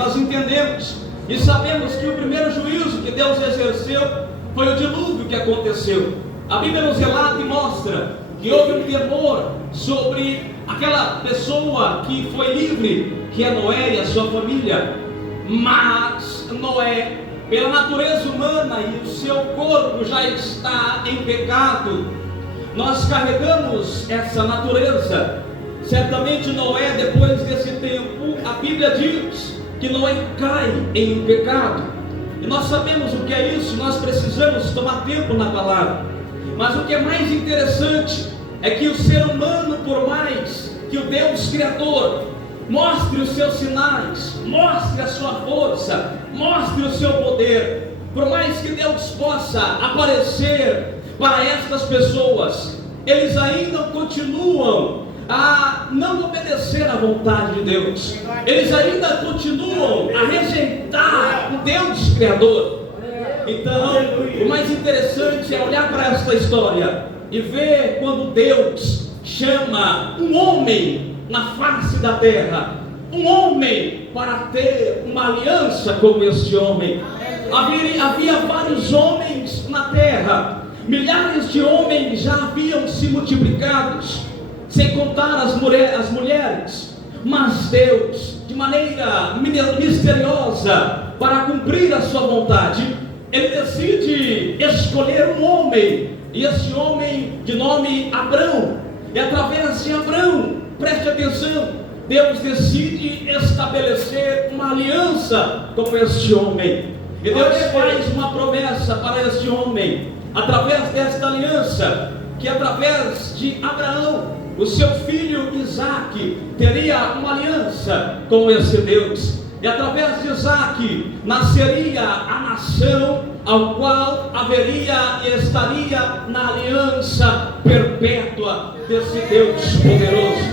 nós entendemos e sabemos que o primeiro juízo que Deus exerceu foi o dilúvio que aconteceu. A Bíblia nos relata e mostra que houve um temor sobre aquela pessoa que foi livre, que é Noé e a sua família. Mas Noé, pela natureza humana e o seu corpo já está em pecado, nós carregamos essa natureza. Certamente Noé, depois desse tempo, a Bíblia diz que Noé cai em pecado. E nós sabemos o que é isso, nós precisamos tomar tempo na palavra. Mas o que é mais interessante é que o ser humano, por mais que o Deus Criador mostre os seus sinais, mostre a sua força, mostre o seu poder, por mais que Deus possa aparecer para estas pessoas, eles ainda continuam a não obedecer à vontade de Deus. Eles ainda continuam a rejeitar o Deus Criador. Então, o mais interessante é olhar para esta história e ver quando Deus chama um homem na face da terra, um homem para ter uma aliança com este homem. Havia vários homens na terra, milhares de homens já haviam se multiplicado, sem contar as mulheres. Mas Deus, de maneira misteriosa, para cumprir a sua vontade, Ele decide escolher um homem, e esse homem de nome Abrão. E através de Abrão, preste atenção, Deus decide estabelecer uma aliança com este homem. E Deus faz uma promessa para este homem, através desta aliança, que através de Abraão, o seu filho Isaque teria uma aliança com esse Deus. E através de Isaque nasceria a nação ao qual haveria e estaria na aliança perpétua desse Deus poderoso.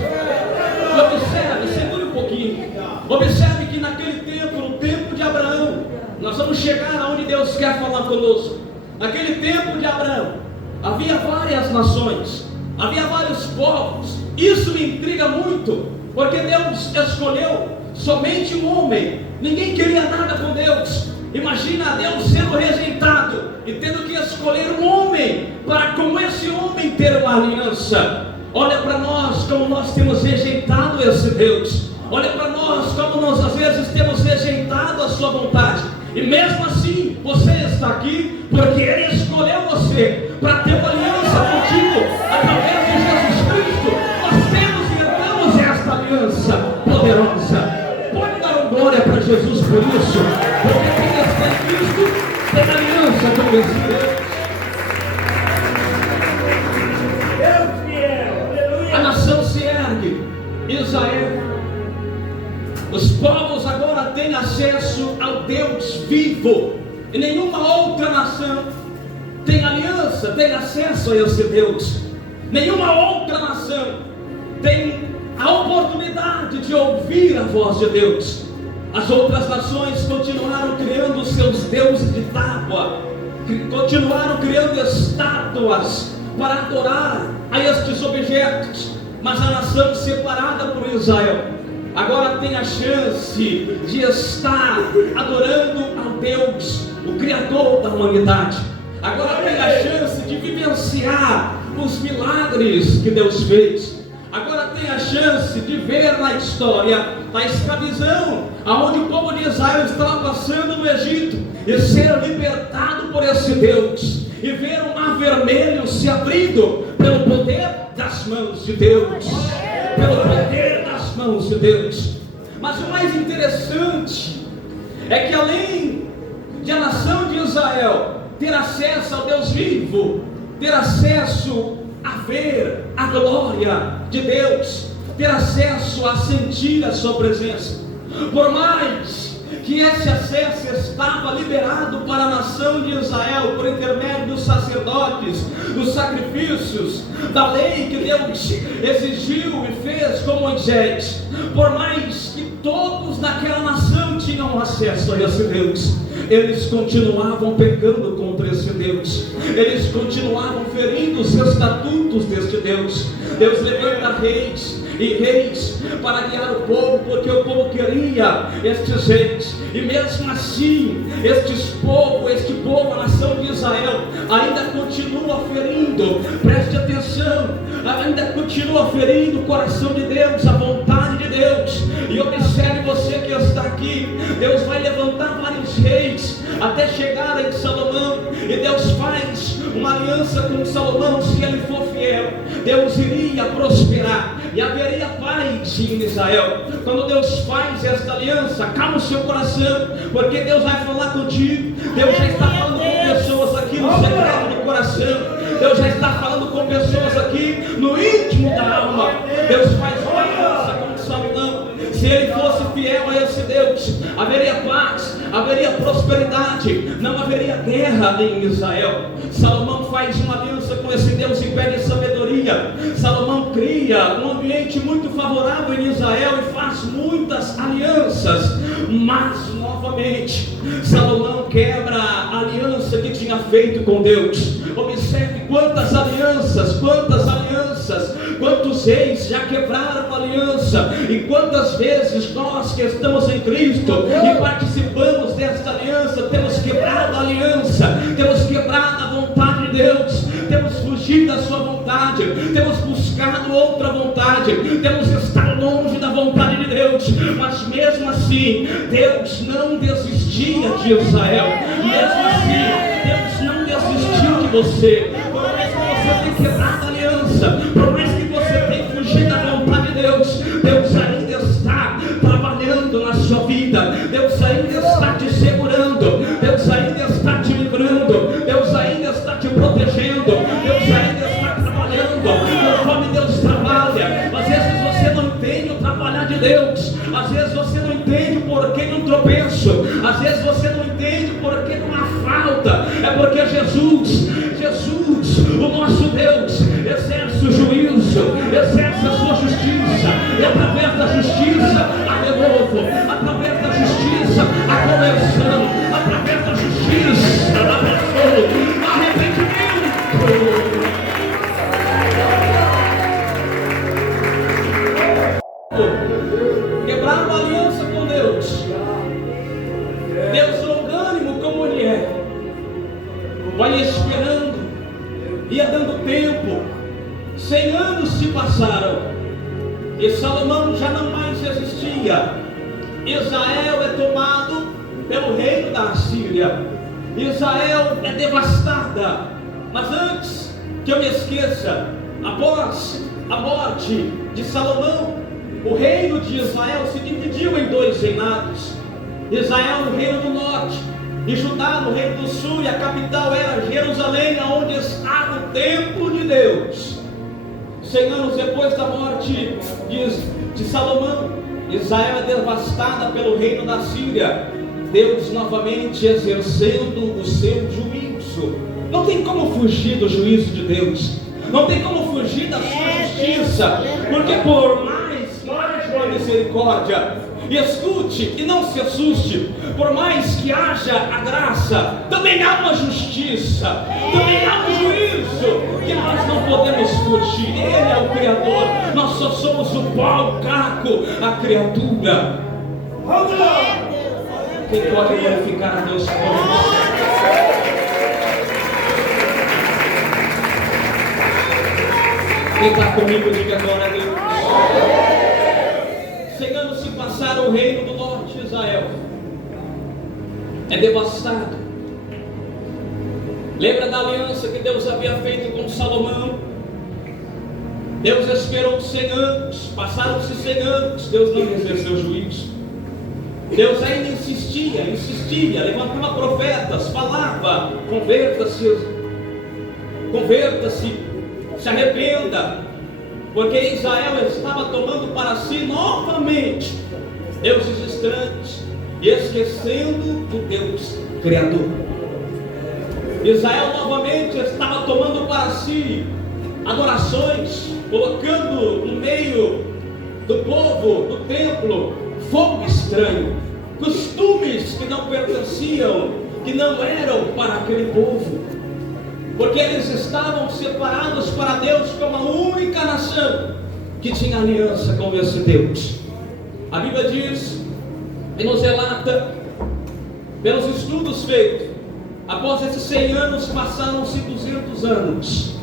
E observe, segure um pouquinho. Observe que naquele tempo, no tempo de Abraão, nós vamos chegar aonde Deus quer falar conosco. Naquele tempo de Abraão, havia várias nações, havia vários povos. Isso me intriga muito, porque Deus escolheu somente um homem. Ninguém queria nada com Deus. Imagina Deus sendo rejeitado e tendo que escolher um homem para com esse homem ter uma aliança. Olha para nós como nós temos rejeitado esse Deus. Olha para nós como nós às vezes temos rejeitado a sua vontade. E mesmo assim você está aqui porque Ele escolheu você para ter uma aliança contigo. Através de Jesus Cristo nós temos e herdamos esta aliança poderosa. Pode dar uma glória para Jesus por isso, porque quem está em Cristo tem aliança com esse Deus. A nação se ergue, Israel. Os povos agora têm acesso ao Deus vivo. E nenhuma outra nação tem aliança, tem acesso a esse Deus. Nenhuma outra nação tem a oportunidade de ouvir a voz de Deus. As outras nações continuaram criando seus deuses de tábua, continuaram criando estátuas para adorar a estes objetos. Mas a nação separada por Israel agora tem a chance de estar adorando ao Deus, o Criador da humanidade. Agora tem a chance de vivenciar os milagres que Deus fez. Agora tem a chance de ver na história da escravidão, aonde o povo de Israel estava passando no Egito, e ser libertado por esse Deus, e ver o mar vermelho se abrindo pelo poder das mãos de Deus, pelo poder das mãos de Deus. Mas o mais interessante é que além de a nação de Israel ter acesso ao Deus vivo, ter acesso a ver a glória de Deus, ter acesso a sentir a sua presença, por mais que esse acesso estava liberado para a nação de Israel por intermédio dos sacerdotes, dos sacrifícios, da lei que Deus exigiu e fez com Moisés, por mais que todos naquela nação tinham acesso a esse Deus, eles continuavam pecando contra esse Deus. Deus. Eles continuavam ferindo os estatutos deste Deus. Deus levanta reis e reis para guiar o povo, porque o povo queria estes reis. E mesmo assim, este povo, a nação de Israel, ainda continua ferindo, preste atenção, ainda continua ferindo o coração de Deus, a vontade de Deus. E observe você que está aqui, Deus vai levantar vários reis, até chegar em Salomão, e Deus faz uma aliança com Salomão. Se ele for fiel, Deus iria prosperar, e haveria paz em Israel. Quando Deus faz esta aliança, calma o seu coração, porque Deus vai falar contigo. Deus já está falando com pessoas aqui no secreto do coração. Deus já está falando com pessoas aqui no íntimo da alma. Deus faz uma aliança com Salomão. Se ele fosse fiel a esse Deus, haveria paz, haveria prosperidade, não haveria guerra em Israel. Salomão faz uma aliança com esse Deus e pede sabedoria. Salomão cria um ambiente muito favorável em Israel e faz muitas alianças. Mas novamente, Salomão quebra a aliança que tinha feito com Deus. Observe quantos quantos reis já quebraram a aliança, e quantas vezes nós que estamos em Cristo e participamos desta aliança, temos quebrado a aliança, temos quebrado a vontade de Deus, temos fugido da sua vontade, temos buscado outra vontade, temos estado longe da vontade de Deus. Mas mesmo assim, Deus não desistia de Israel, mesmo assim, Deus não desistiu de você. Por mais que você tenha quebrado a aliança, por mais que você tenha fugido da vontade de Deus, Deus ainda está trabalhando na sua vida, Deus ainda está te segurando, Deus ainda está te livrando, Deus ainda está te protegendo, Deus ainda está trabalhando. Conforme Deus trabalha, às vezes você não entende o trabalhar de Deus, às vezes você não entende por que não tropeço, às vezes você não entende por que não há falta. É porque Jesus, o nosso Deus, exerce o juízo, exerce a sua justiça, e através da justiça há renovo, através da justiça há conversão, através da justiça da pessoa há arrependimento. Quebraram a aliança com Deus. Deus longânimo como Ele é, vai esperando, ia dando tempo. 100 anos se passaram e Salomão já não mais existia. Israel é tomado pelo reino da Assíria. Israel é devastada. Mas antes que eu me esqueça, após a morte de Salomão, o reino de Israel se dividiu em 2 reinados. Israel no reino do norte e Judá no reino do sul, e a capital era Jerusalém, onde estava o templo de Deus. 100 anos depois da morte de Salomão, Israel é devastada pelo reino da Síria. Deus novamente exercendo o seu juízo. Não tem como fugir do juízo de Deus, não tem como fugir da sua justiça, porque por mais uma misericórdia, e escute e não se assuste, por mais que haja a graça, também há uma justiça, também há um juízo, que nós não podemos fugir. Ele é o Criador, nós só somos o pó, o caco, a criatura. Quem pode glorificar a Deus por isso? Quem está comigo, diga glória a Deus. 100 anos se passaram, o reino do norte de Israel é devastado. Lembra da aliança que Deus havia feito com Salomão? Deus esperou 100 anos, passaram-se 100 anos, Deus não exerceu juízo. Deus ainda insistia, levantava profetas, falava: converta-se, se arrependa, porque Israel estava tomando para si novamente deuses estranhos e esquecendo do Deus Criador. Israel novamente estava tomando para si adorações, colocando no meio do povo, do templo, fogo estranho, costumes que não pertenciam, que não eram para aquele povo. porque eles estavam separados para Deus como a única nação que tinha aliança com esse Deus. A Bíblia diz e nos relata, pelos estudos feitos, após esses 100 anos passaram-se 200 anos,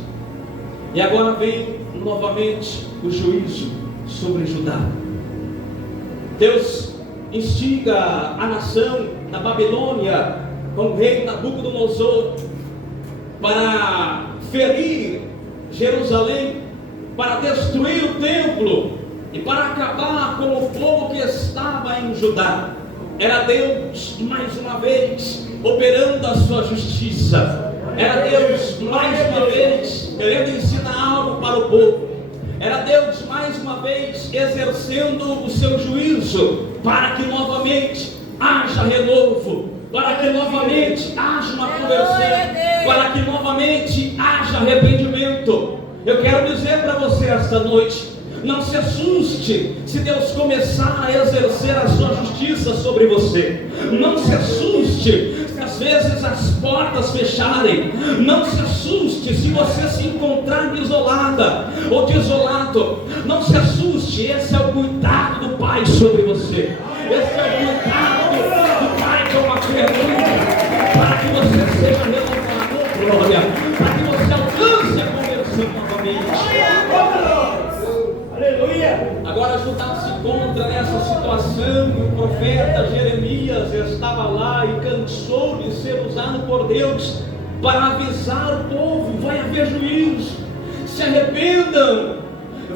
e agora vem novamente o juízo sobre Judá. Deus instiga a nação da Babilônia com o rei Nabucodonosor para ferir Jerusalém, para destruir o templo e para acabar com o povo que estava em Judá. Era Deus mais uma vez operando a sua justiça. Era Deus mais uma vez querendo ensinar algo para o povo. Era Deus mais uma vez exercendo o seu juízo para que novamente haja renovo, para que novamente haja uma conversão, para que novamente haja arrependimento. Eu quero dizer para você esta noite: não se assuste se Deus começar a exercer a sua justiça sobre você. Não se assuste se às vezes as portas fecharem. Não se assuste se você se encontrar isolada ou desolado. Não se assuste, esse é o cuidado do Pai sobre você. Esse é o cuidado do Pai com uma criatura, para que você seja renovado, glória, para que você alcance a conversão novamente. Aleluia! Agora Judá se encontra nessa situação e o profeta Jeremias estava lá e cansou de ser usado por Deus para avisar o povo: vai haver juízo, se arrependam,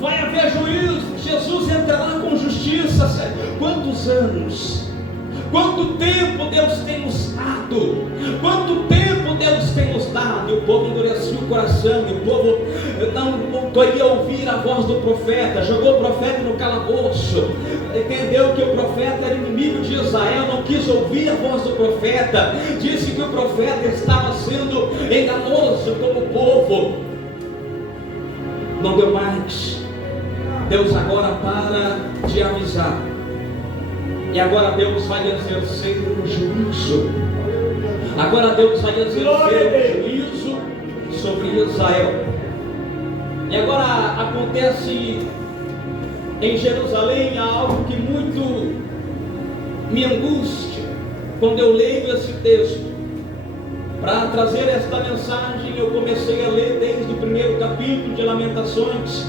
vai haver juízo, Jesus entrará com justiça. Quantos anos, quanto tempo Deus tem nos dado, quanto tempo Deus tem nos dado, e o povo endureceu o coração, e o povo não queria ouvir a voz do profeta, jogou o profeta no calabouço, entendeu que o profeta era inimigo de Israel, não quis ouvir a voz do profeta, disse que o profeta estava sendo enganoso com o povo. Não deu mais. Deus agora para de avisar, e agora Deus vai exercer o juízo. Agora Deus vai exercer o juízo sobre Israel. E agora acontece em Jerusalém algo que muito me angustia quando eu leio esse texto. Para trazer esta mensagem, eu comecei a ler desde o primeiro capítulo de Lamentações.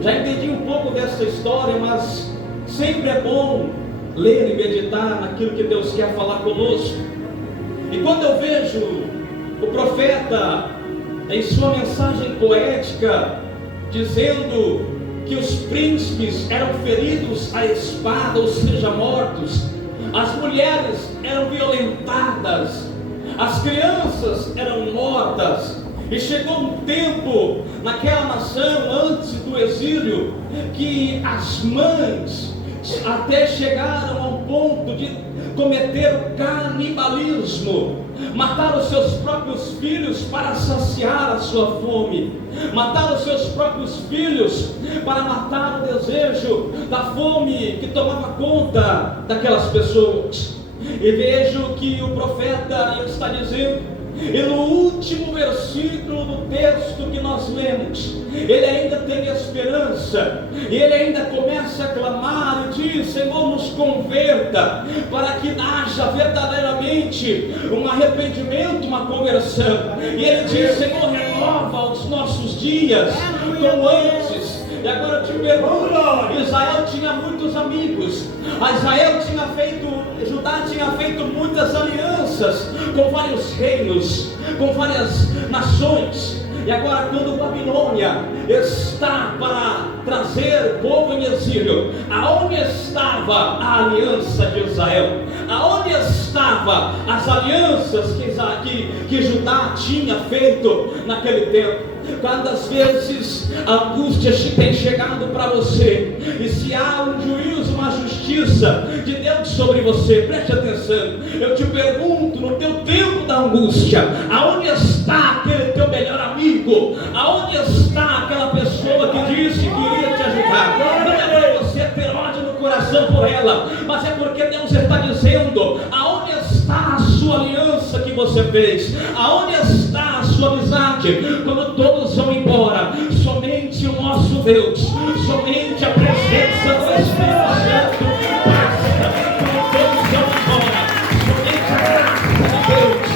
Já entendi um pouco dessa história, mas sempre é bom ler e meditar naquilo que Deus quer falar conosco. E quando eu vejo o profeta em sua mensagem poética dizendo que os príncipes eram feridos à espada, ou seja, mortos, as mulheres eram violentadas, as crianças eram mortas, e chegou um tempo naquela nação antes do exílio que as mães até chegaram ao ponto de cometer o canibalismo, matar os seus próprios filhos para saciar a sua fome, matar os seus próprios filhos para matar o desejo da fome que tomava conta daquelas pessoas. E vejo que o profeta está dizendo, e no último versículo do texto que nós lemos, ele ainda tem esperança, e ele ainda começa a clamar e diz: Senhor, nos converta, para que haja verdadeiramente um arrependimento, uma conversão. E ele diz: Senhor, renova os nossos dias como antes. E agora eu te pergunto, Israel tinha muitos amigos, Judá tinha feito muitas alianças com vários reinos, com várias nações. E agora, quando Babilônia está para trazer o povo em exílio, aonde estava a aliança de Israel? Aonde estavam as alianças que Judá tinha feito naquele tempo? Quantas vezes a angústia tem chegado para você, e se há um juízo, uma justiça de Deus sobre você, preste atenção, eu te pergunto, no teu tempo da angústia, aonde está aquele teu melhor amigo? Aonde está aquela pessoa que disse que iria te ajudar? Não é para você ter ódio no coração por ela, mas é porque Deus está dizendo: aonde está a sua aliança que você fez? Aonde está a sua amizade, quando todos vão embora, somente o nosso Deus, somente a presença do Espírito Santo basta. Quando todos vão embora, somente a graça de Deus,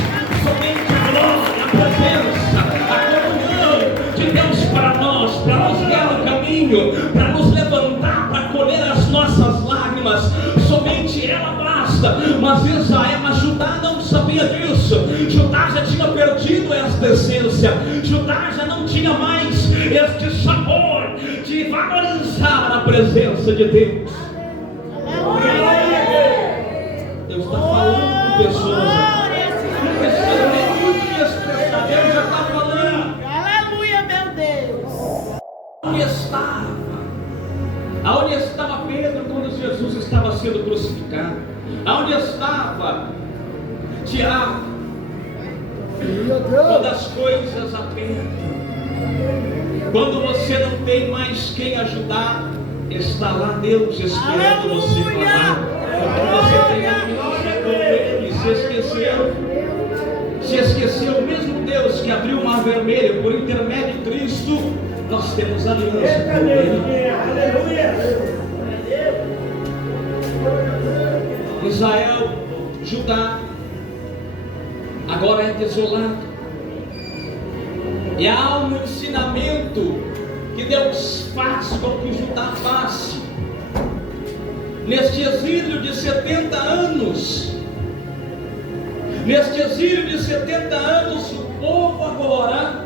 somente a glória, a presença, a comunhão de Deus para nós, para nos guiar o caminho, para nos levantar, para colher as nossas lágrimas, somente ela basta. Mas Judá não sabia disso. Judá já tinha perdido esta essência. Judá já não tinha mais este sabor de valorizar a presença de Deus. Deus está falando com pessoas. Não precisa nem muito me expressar. Deus já está falando. Aleluia, meu Deus. Aonde estava Pedro quando Jesus estava sendo crucificado? Aonde estava Tiago? Quando as coisas apertam, quando você não tem mais quem ajudar, está lá Deus esperando você falar. Porque você tem aliança com Ele. Se esqueceu o mesmo Deus que abriu o mar vermelho por intermédio de Cristo, nós temos aliança com Ele. Israel, Judá, agora é desolado. E há um ensinamento que Deus faz com que Judá passe. Neste exílio de 70 anos, o povo agora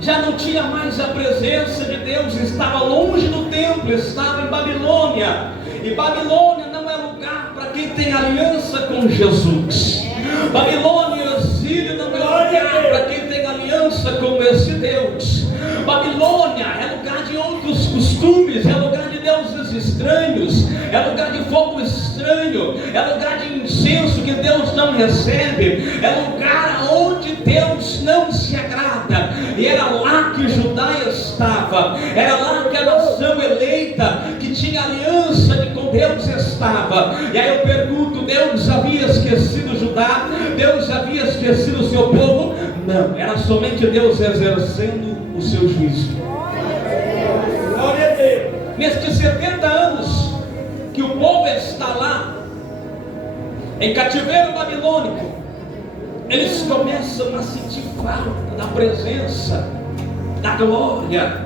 já não tinha mais a presença de Deus, estava longe do templo, estava em Babilônia. E Babilônia não é lugar para quem tem aliança com Jesus. Babilônia, o exílio, não é lugar para quem tem aliança com esse Deus. Babilônia é lugar de outros costumes, é lugar de deuses estranhos, é lugar de fogo estranho, é lugar de incenso que Deus não recebe, é lugar onde Deus não se agrada. E era lá que Judá estava, era lá que a nação eleita, que tinha aliança com Deus estava. E aí eu pergunto, Deus havia esquecido Judá? Deus havia esquecido o seu povo? Não, era somente Deus exercendo o seu juízo. Nestes 70 anos que o povo está lá em cativeiro babilônico, eles começam a sentir falta da presença, da glória,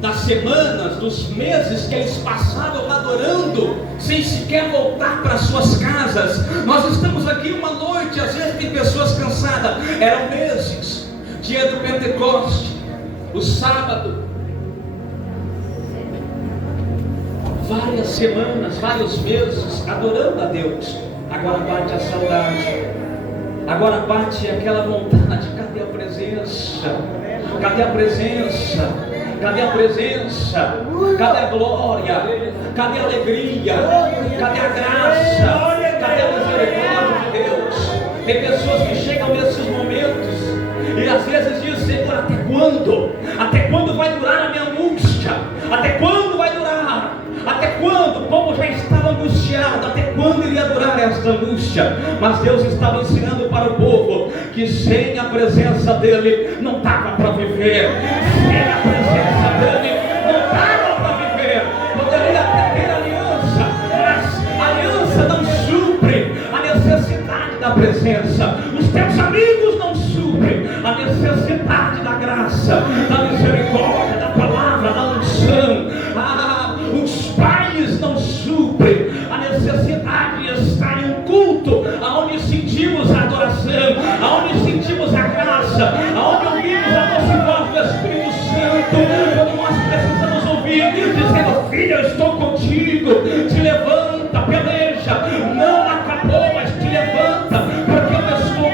das semanas, dos meses que eles passavam adorando, sem sequer voltar para suas casas. Nós estamos aqui uma noite, às vezes tem pessoas cansadas. Eram meses, dia do Pentecoste, o sábado, várias semanas, vários meses adorando a Deus. Agora bate a saudade, agora bate aquela vontade. Cadê a presença? Cadê a presença? Cadê a presença? Cadê a glória? Cadê a alegria? Cadê a graça? Cadê a misericórdia de Deus? Tem pessoas que chegam nesses momentos e às vezes dizem: Senhor, até quando? Até quando vai durar a minha angústia? Até quando vai durar? Até quando? O povo já estava angustiado. Até quando iria durar esta angústia? Mas Deus estava ensinando para o povo que sem a presença dele não dava para viver. Sem a presença dele não dava para viver. Poderia até ter aliança, mas a aliança não supre a necessidade da presença. Os teus amigos não suprem a necessidade da graça, da misericórdia, da palavra, da unção. Os pais não suprem a necessidade de estar em um culto aonde sentimos a adoração, aonde sentimos a graça, aonde ouvimos a doce voz do Espírito Santo, quando nós precisamos ouvir dizendo: filho, eu estou contigo, te levanta, peleja, não acabou, mas te levanta, porque eu estou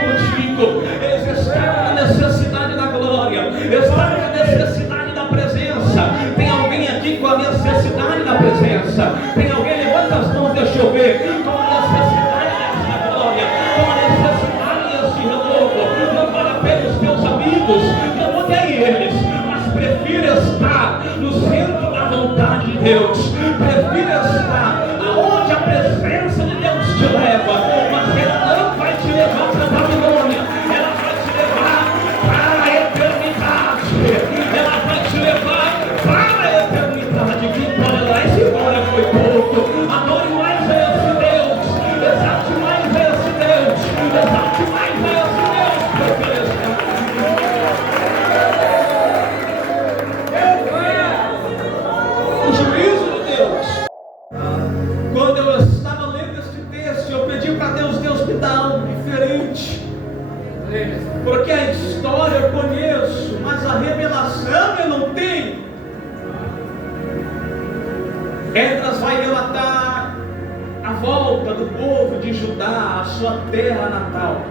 Judá, a sua terra natal,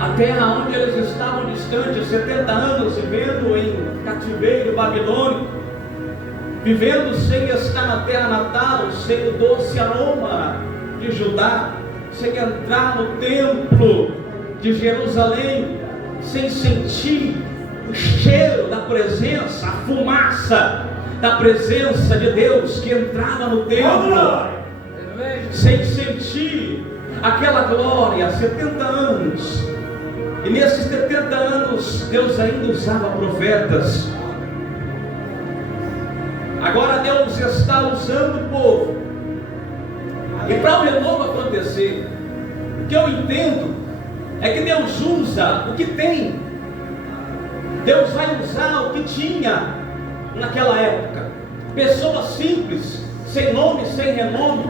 a terra onde eles estavam distantes, 70 anos, vivendo em cativeiro babilônico, vivendo sem estar na terra natal, sem o doce aroma de Judá, sem entrar no templo de Jerusalém, sem sentir o cheiro da presença, a fumaça da presença de Deus que entrava no templo, sem sentir aquela glória, 70 anos. E nesses 70 anos Deus ainda usava profetas. Agora Deus está usando o povo. E para o renovo acontecer, o que eu entendo é que Deus usa o que tem. Deus vai usar o que tinha naquela época. Pessoas simples, sem nome, sem renome,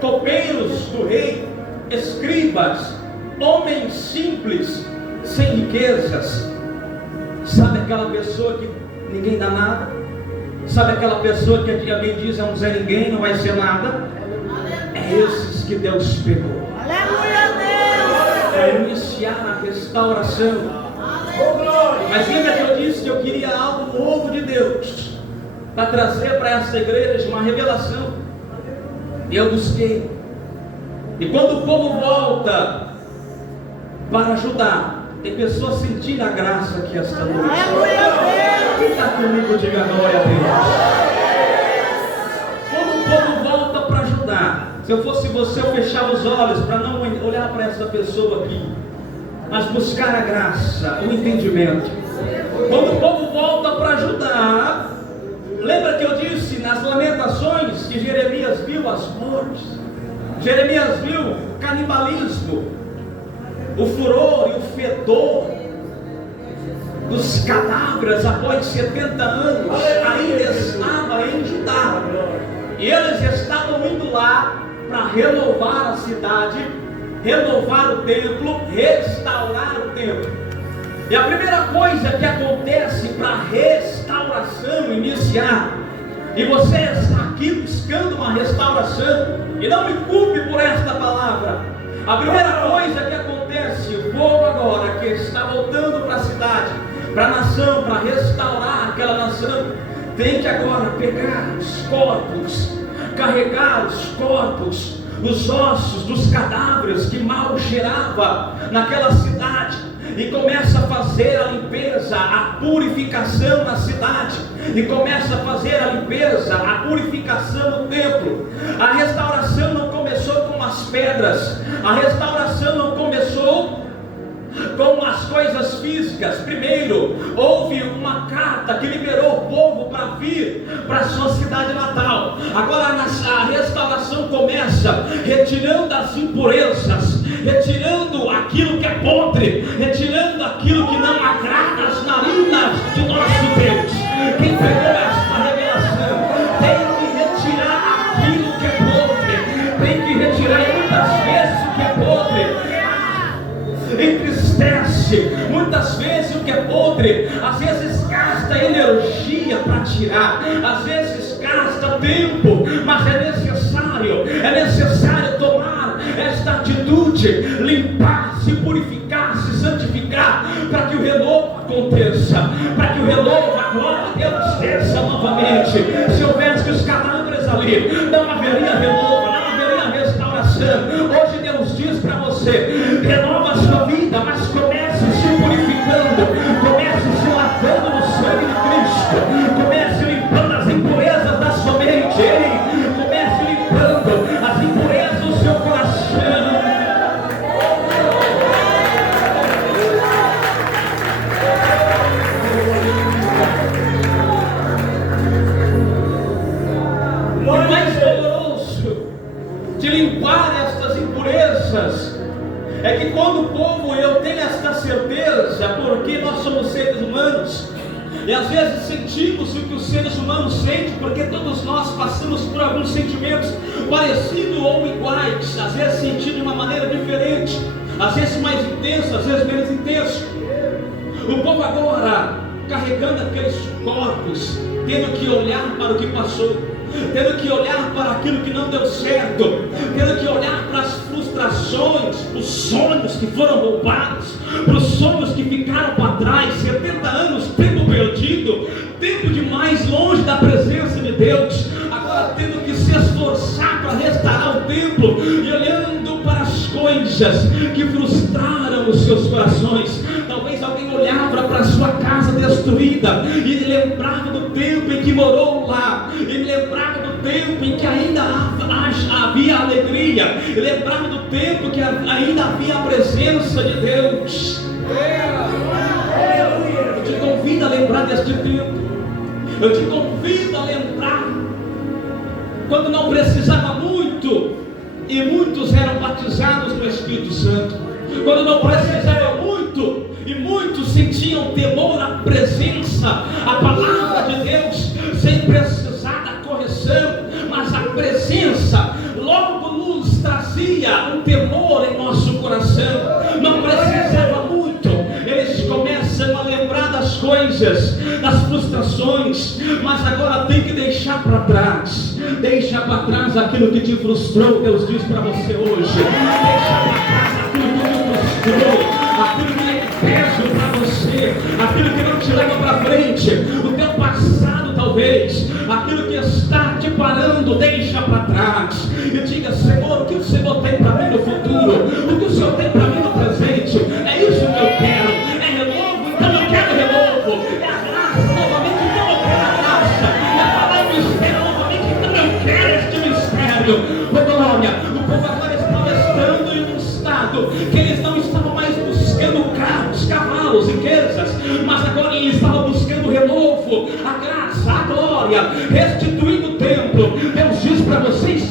copeiros do rei, escribas, homens simples, sem riquezas. Sabe aquela pessoa que ninguém dá nada? Sabe aquela pessoa que alguém diz é um Zé Ninguém, não vai ser nada? É esses que Deus pegou. Aleluia, Deus! Para iniciar a restauração. Mas lembra que eu disse que eu queria algo novo de Deus para trazer para essa igreja uma revelação. E eu busquei. E quando o povo volta para ajudar, tem pessoas sentindo a graça aqui esta noite. Quem está comigo, diga glória a Deus. Quando o povo volta para ajudar, se eu fosse você, eu fechava os olhos para não olhar para essa pessoa aqui, mas buscar a graça, o entendimento. Quando o povo volta para ajudar, lembra que eu disse nas lamentações que Jeremias viu as mortes, Jeremias viu o canibalismo, o furor e o fedor dos cadáveres após 70 anos, ainda estava em Judá, e eles estavam indo lá para renovar a cidade, renovar o templo, restaurar o templo. E a primeira coisa que acontece para a restauração iniciar, e você está aqui buscando uma restauração, e não me culpe por esta palavra, a primeira coisa que acontece, o povo agora que está voltando para a cidade, para a nação, para restaurar aquela nação, tem que agora pegar os corpos, carregar os corpos, os ossos dos cadáveres que mal cheirava naquela cidade, e começa a fazer a limpeza, a purificação na cidade, e começa a fazer a limpeza, a purificação no templo. A restauração não começou com as pedras, a restauração não começou com as coisas físicas. Primeiro houve uma carta que liberou o povo para vir para a sua cidade natal. Agora a restauração começa retirando as impurezas, retirando aquilo que é podre, retirando aquilo que não agrada as narinas de nosso Deus. Quem pegou esta revelação tem que retirar aquilo que é podre, tem que retirar muitas vezes o que é podre. Entristece, muitas vezes o que é podre, às vezes gasta energia para tirar, às vezes gasta tempo, mas é necessário tomar esta atitude, limpar, se purificar, se santificar, para que o renovo aconteça, para que o renovo, a glória de Deus desça novamente. Se houvesse os cadáveres ali, não haveria renovo, não haveria restauração. Hoje Deus diz para você: renova a sua vida, mas comece se purificando, comece se lavando no sangue de Cristo, comece limpando as impurezas da sua mente, comece limpando as impurezas do seu coração. O mais doloroso de limpar estas impurezas é que quando o povo, eu tenho esta certeza, porque nós somos seres humanos, e às vezes sentimos o que os seres humanos sentem, porque todos nós passamos por alguns sentimentos parecidos ou iguais, às vezes sentidos de uma maneira diferente, às vezes mais intenso, às vezes menos intenso. O povo agora carregando aqueles corpos, tendo que olhar para o que passou, tendo que olhar para aquilo que não deu certo, tendo que olhar para as os sonhos que foram roubados, para os sonhos que ficaram para trás, 70 anos, tempo perdido, tempo demais longe da presença de Deus, agora tendo que se esforçar para restaurar o templo, e olhando para as coisas que frustraram os seus corações. Talvez alguém olhava para a sua casa destruída, e ele lembrava do tempo em que morou lá, ele lembrava do tempo em que ainda havia alegria, ele lembrava do tempo que ainda havia a presença de Deus. Eu te convido a lembrar deste tempo, eu te convido a lembrar quando não precisava muito, e muitos eram batizados no Espírito Santo, quando não precisava muito, e muitos sentiam temor à presença, à palavra de Deus, sem precisar da correção, mas a presença logo nos trazia um temor em nosso coração. Não precisava muito, eles começam a lembrar das coisas, das frustrações, mas agora tem que deixar para trás. Deixa para trás aquilo que te frustrou. Deus diz para você hoje: deixa para trás aquilo que te frustrou, aquilo que é peso para você, aquilo que não te leva para frente, o teu passado talvez, aquilo que está te parando. Deixa para trás e diga: Senhor, o que o Senhor tem para mim no futuro? O que o Senhor tem para mim no presente? É isso que eu quero. É renovo, então eu quero renovo. É a graça novamente, então eu quero a graça. É a palavra do mistério novamente, então eu quero este mistério. Oh glória, o povo agora estava estando em um estado que eles não estavam mais buscando carros, cavalos, riquezas, mas agora eles estavam buscando renovo, a graça, a glória, restituindo o templo. Deus diz para vocês: